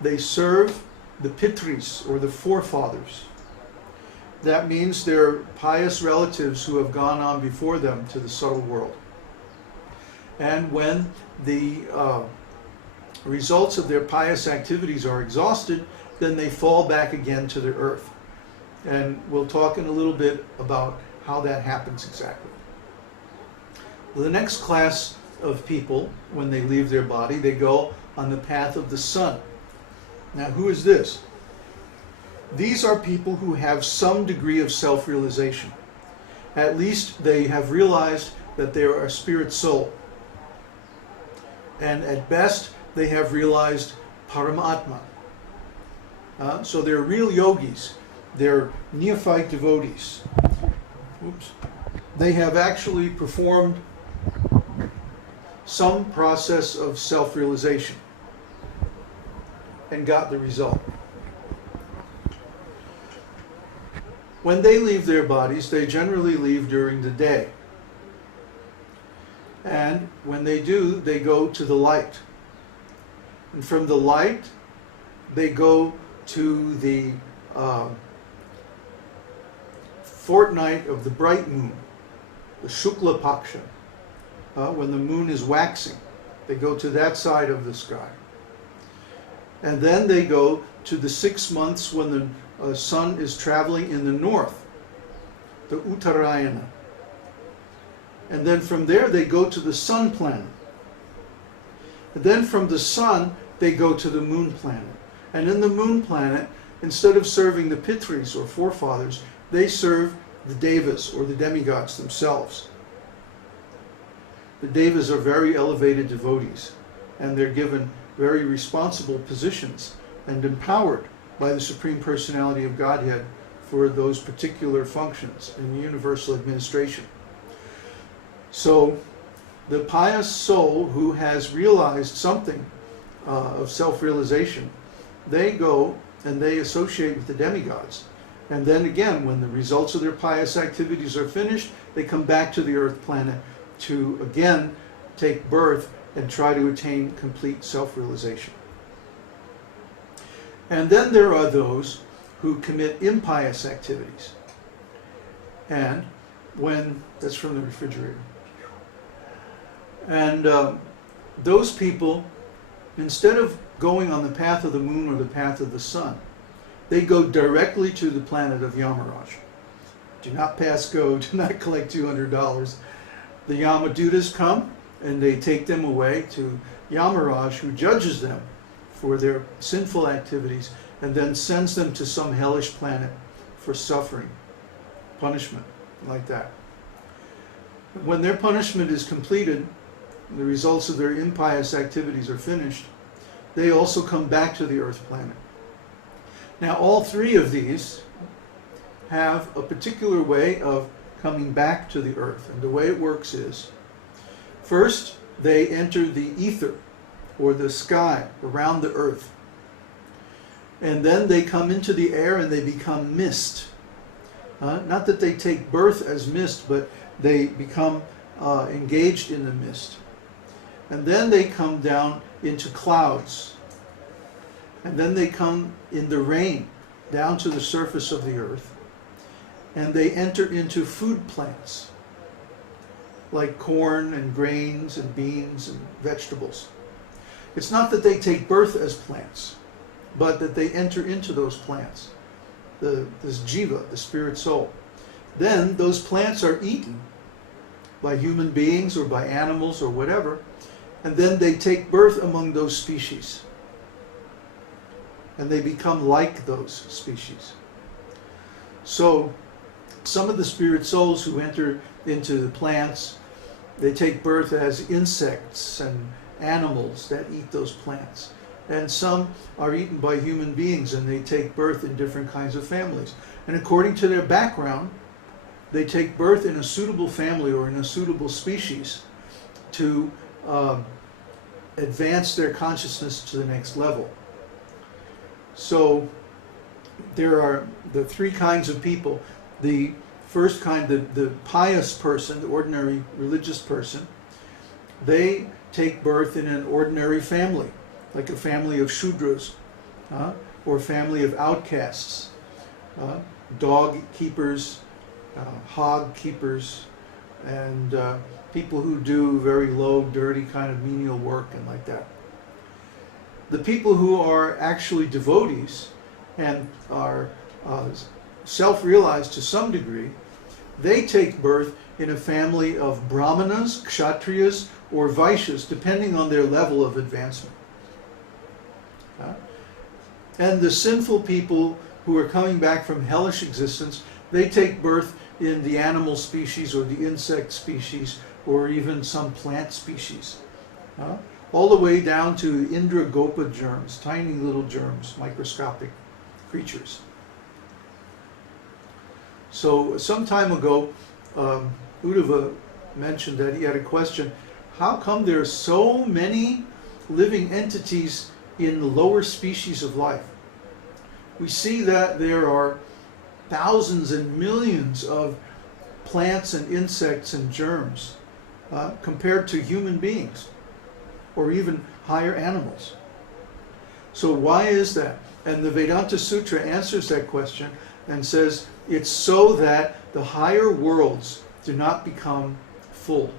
they serve the pitris, or the forefathers. That means they're pious relatives who have gone on before them to the subtle world. And when the results of their pious activities are exhausted, then they fall back again to the earth. And we'll talk in a little bit about how that happens exactly. The next class of people, when they leave their body, they go on the path of the sun. Now, who is this? These are people who have some degree of self-realization. At least they have realized that they are a spirit soul. And at best, they have realized Paramatma. So they're real yogis. They're neophyte devotees. Oops. They have actually performed some process of self-realization and got the result. When they leave their bodies, they generally leave during the day. And when they do, they go to the light. And from the light, they go to the fortnight of the bright moon, the Shukla Paksha, when the moon is waxing. They go to that side of the sky. And then they go to the 6 months when the sun is traveling in the north, the Uttarayana. And then from there they go to the sun planet. And then from the sun they go to the moon planet. And in the moon planet, instead of serving the pitris, or forefathers, they serve the devas, or the demigods themselves. The devas are very elevated devotees, and they're given very responsible positions and empowered by the Supreme Personality of Godhead for those particular functions in universal administration. So the pious soul who has realized something of self-realization, they go and they associate with the demigods. And then again, when the results of their pious activities are finished, they come back to the earth planet to again take birth and try to attain complete self-realization. And then there are those who commit impious activities. And when, that's from the refrigerator. And those people, instead of going on the path of the moon or the path of the sun, they go directly to the planet of Yamaraj. Do not pass go, do not collect $200. The Yamadutas come and they take them away to Yamaraj, who judges them for their sinful activities and then sends them to some hellish planet for suffering, punishment, like that. When their punishment is completed, the results of their impious activities are finished, they also come back to the earth planet. Now, all three of these have a particular way of coming back to the earth. And the way it works is, first, they enter the ether, or the sky, around the earth. And then they come into the air and they become mist. Not that they take birth as mist, but they become engaged in the mist. And then they come down into clouds. And then they come in the rain down to the surface of the earth. And they enter into food plants, like corn and grains and beans and vegetables. It's not that they take birth as plants, but that they enter into those plants, this jiva, the spirit soul. Then those plants are eaten by human beings or by animals or whatever, and then they take birth among those species. And they become like those species. So some of the spirit souls who enter into the plants, they take birth as insects and animals that eat those plants. And some are eaten by human beings and they take birth in different kinds of families. And according to their background, they take birth in a suitable family or in a suitable species to advance their consciousness to the next level. So there are the three kinds of people. The first kind, the pious person, the ordinary religious person, they take birth in an ordinary family, like a family of Shudras, or family of outcasts, dog keepers, hog keepers, and people who do very low, dirty kind of menial work and like that. The people who are actually devotees and are self-realized to some degree, they take birth in a family of brahmanas, kshatriyas, or vaishyas, depending on their level of advancement. And the sinful people who are coming back from hellish existence, they take birth in the animal species or the insect species or even some plant species. All the way down to Indragopa germs, tiny little germs, microscopic creatures. So some time ago, Uddhava mentioned that he had a question, how come there are so many living entities in the lower species of life? We see that there are thousands and millions of plants and insects and germs compared to human beings or even higher animals. So why is that? And the Vedānta-sūtra answers that question and says it's so that the higher worlds do not become full.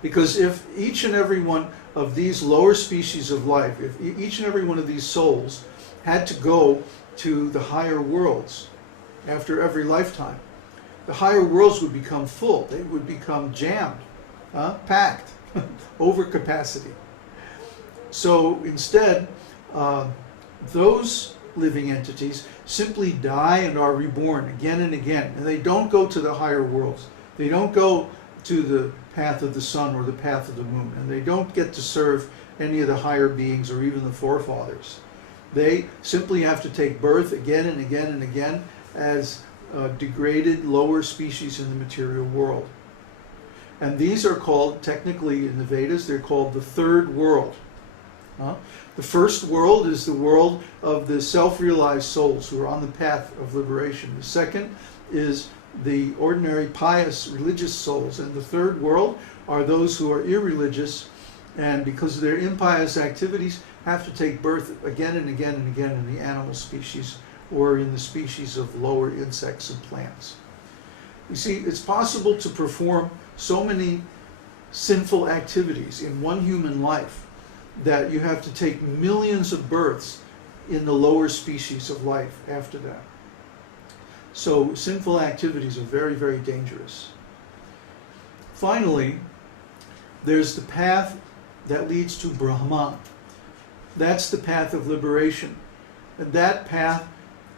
Because if each and every one of these lower species of life, if each and every one of these souls had to go to the higher worlds after every lifetime, the higher worlds would become full. They would become jammed, packed, over capacity. So instead, those living entities simply die and are reborn again and again. And they don't go to the higher worlds. They don't go to the path of the sun or the path of the moon. And they don't get to serve any of the higher beings or even the forefathers. They simply have to take birth again and again and again as degraded lower species in the material world. And these are called, technically in the Vedas, they're called the third world. The first world is the world of the self-realized souls who are on the path of liberation. The second is the ordinary pious religious souls. And the third world are those who are irreligious and because of their impious activities have to take birth again and again and again in the animal species or in the species of lower insects and plants. You see, it's possible to perform so many sinful activities in one human life that you have to take millions of births in the lower species of life after that. So sinful activities are very, very dangerous. Finally, there's the path that leads to Brahman. That's the path of liberation. And that path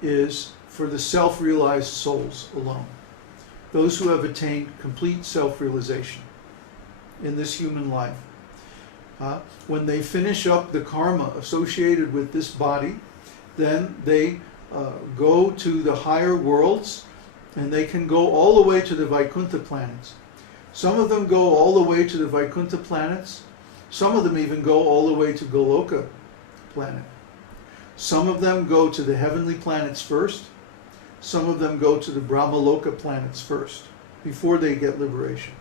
is for the self-realized souls alone. Those who have attained complete self-realization in this human life. When they finish up the karma associated with this body, then they go to the higher worlds, and they can go all the way to the Vaikuntha planets. Some of them go all the way to the Vaikuntha planets. Some of them even go all the way to Goloka planet. Some of them go to the heavenly planets first. Some of them go to the Brahmaloka planets first, before they get liberation.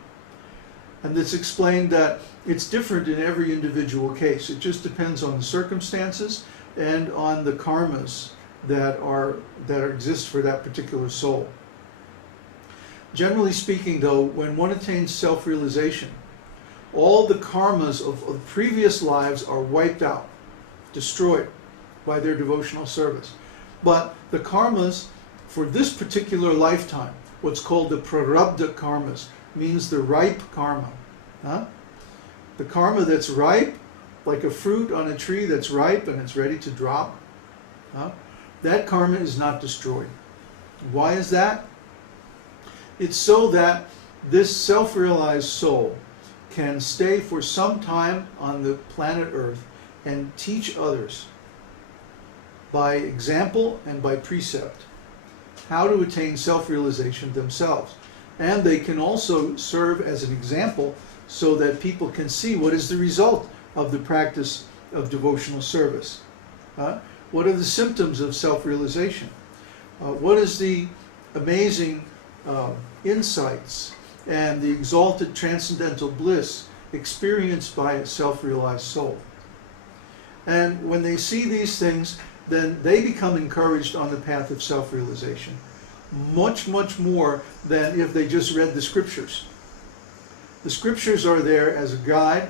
And it's explained that it's different in every individual case. It just depends on the circumstances and on the karmas that exist for that particular soul. Generally speaking, though, when one attains self-realization, all the karmas of previous lives are wiped out, destroyed by their devotional service. But the karmas for this particular lifetime, what's called the prarabdha karmas, means the ripe karma. The karma that's ripe, like a fruit on a tree that's ripe and it's ready to drop, that karma is not destroyed. Why is that? It's so that this self-realized soul can stay for some time on the planet Earth and teach others by example and by precept how to attain self-realization themselves. And they can also serve as an example so that people can see what is the result of the practice of devotional service. What are the symptoms of self-realization? What is the amazing insights and the exalted transcendental bliss experienced by a self-realized soul? And when they see these things, then they become encouraged on the path of self-realization. Much, much more than if they just read the scriptures. The scriptures are there as a guide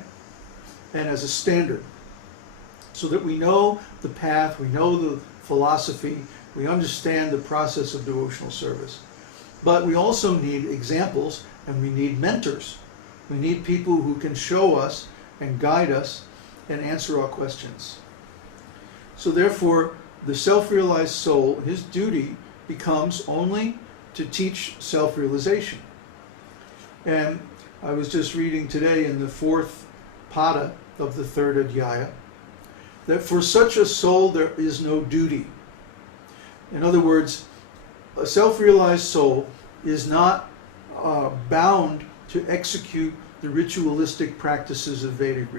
and as a standard, so that we know the path, we know the philosophy, we understand the process of devotional service. But we also need examples, and we need mentors. We need people who can show us and guide us and answer our questions. So therefore, the self-realized soul, his duty becomes only to teach self-realization. And I was just reading today in the 4th pada of the 3rd Adhyaya that for such a soul there is no duty. In other words, a self-realized soul is not bound to execute the ritualistic practices of Vedic religion.